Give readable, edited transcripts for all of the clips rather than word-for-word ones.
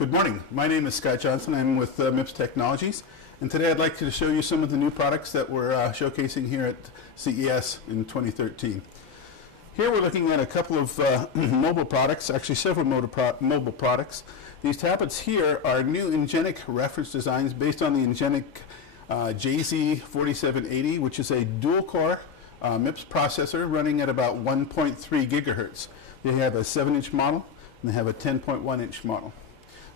Good morning. My name is Scott Johnson. I'm with MIPS Technologies, and today I'd like to show you some of the new products that we're showcasing here at CES in 2013. Here we're looking at a couple of mobile products, actually several mobile products. These tablets here are new Ingenic reference designs based on the Ingenic JZ4780, which is a dual-core MIPS processor running at about 1.3 gigahertz. They have a 7-inch model and they have a 10.1-inch model.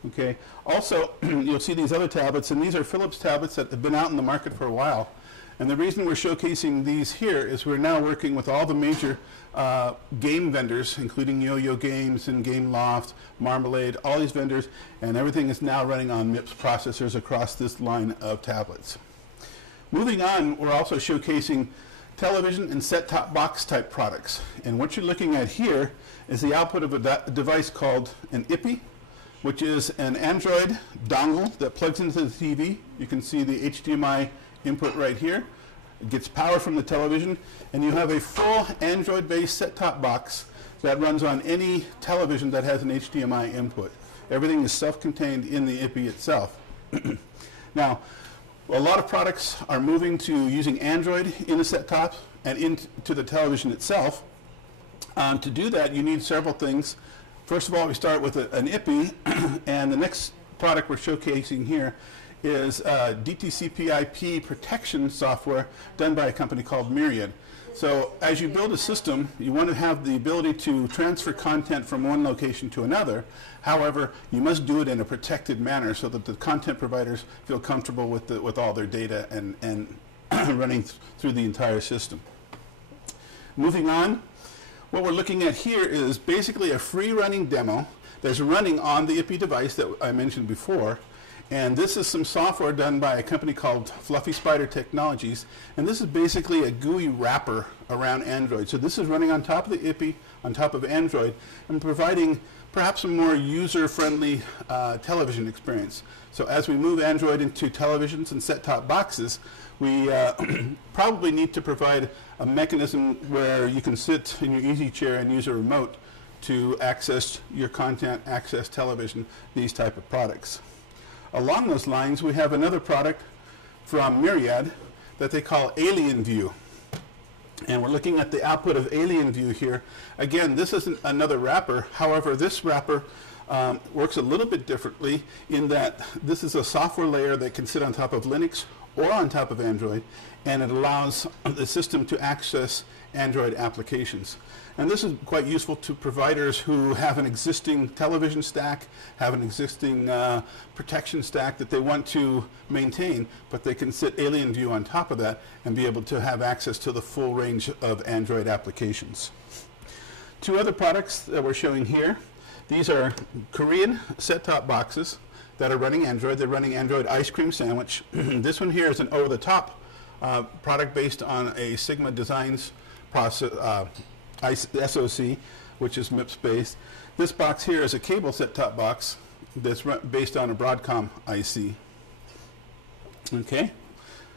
Okay. Also, you'll see these other tablets, and these are Philips tablets that have been out in the market for a while. And the reason we're showcasing these here is we're now working with all the major game vendors, including Yo-Yo Games and Gameloft, Marmalade, all these vendors, and everything is now running on MIPS processors across this line of tablets. Moving on, we're also showcasing television and set-top box type products. And what you're looking at here is the output of a device called an Nippy, which is an Android dongle that plugs into the TV. You can see the HDMI input right here. It gets power from the television, and you have a full Android-based set-top box that runs on any television that has an HDMI input. Everything is self-contained in the Nippy itself. Now, a lot of products are moving to using Android in the set-top and into the television itself. To do that, you need several things. First of all, we start with an Nippy, and the next product we're showcasing here is DTCP/IP protection software done by a company called Myriad. So as you build a system, you want to have the ability to transfer content from one location to another. However, you must do it in a protected manner so that the content providers feel comfortable with all their data and running through the entire system. Moving on. What we're looking at here is basically a free running demo that's running on the Nippy device that I mentioned before. And this is some software done by a company called Fluffy Spider Technologies. And this is basically a GUI wrapper around Android. So this is running on top of the Nippy, on top of Android, and providing perhaps a more user-friendly television experience. So as we move Android into televisions and set-top boxes, we probably need to provide a mechanism where you can sit in your easy chair and use a remote to access your content, access television, these type of products. Along those lines, we have another product from Myriad that they call Alien View. And we're looking at the output of Alien View here. Again, this isn't another wrapper. However, this wrapper works a little bit differently in that this is a software layer that can sit on top of Linux or on top of Android, and it allows the system to access Android applications. And this is quite useful to providers who have an existing television stack, have an existing protection stack that they want to maintain, but they can sit Alien View on top of that and be able to have access to the full range of Android applications. Two other products that we're showing here. These are Korean set-top boxes that are running Android. They're running Android Ice Cream Sandwich. This one here is an over-the-top product based on a Sigma Designs process, SoC, which is MIPS based. This box here is a cable set-top box that's based on a Broadcom IC. Okay,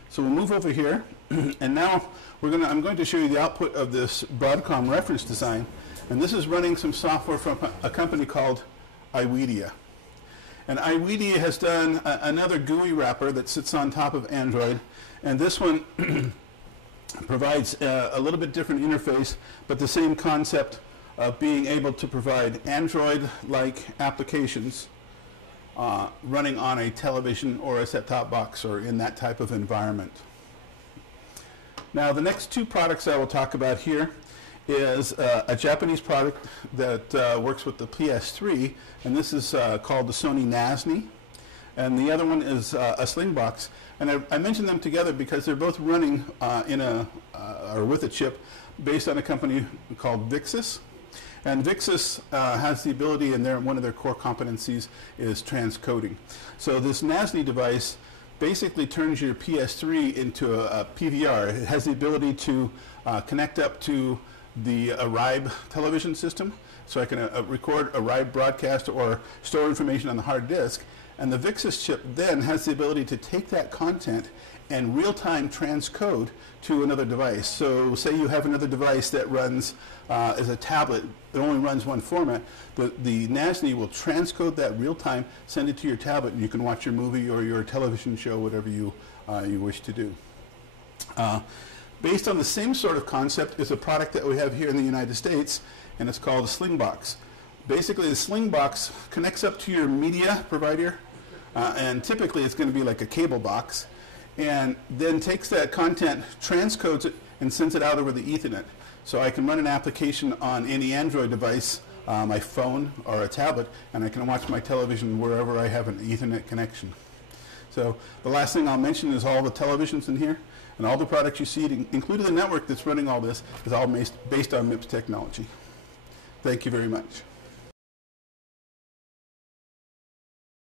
so we'll move over here, and now I'm going to show you the output of this Broadcom reference design, and this is running some software from a company called iWedia. And iWedia has done another GUI wrapper that sits on top of Android, and this one provides a little bit different interface, but the same concept of being able to provide Android-like applications running on a television or a set-top box or in that type of environment. Now, the next two products I will talk about here is a Japanese product that works with the PS3, and this is called the Sony NIKE, and the other one is a Slingbox. And I mentioned them together because they're both running or with a chip based on a company called Vixis. And Vixis has the ability, and one of their core competencies is transcoding. So this NIKE device basically turns your PS3 into a PVR. It has the ability to connect up to the Arrive television system, so I can record Arrive broadcast or store information on the hard disk. And the Vixis chip then has the ability to take that content and real-time transcode to another device. So say you have another device that runs as a tablet, it only runs one format, the NASNI will transcode that real-time, send it to your tablet, and you can watch your movie or your television show, whatever you wish to do. Based on the same sort of concept is a product that we have here in the United States, and it's called a Slingbox. Basically, the Slingbox connects up to your media provider, and typically it's going to be like a cable box, and then takes that content, transcodes it, and sends it out over the Ethernet. So I can run an application on any Android device, my phone or a tablet, and I can watch my television wherever I have an Ethernet connection. So the last thing I'll mention is all the televisions in here, and all the products you see, including the network that's running all this, is all based on MIPS technology. Thank you very much.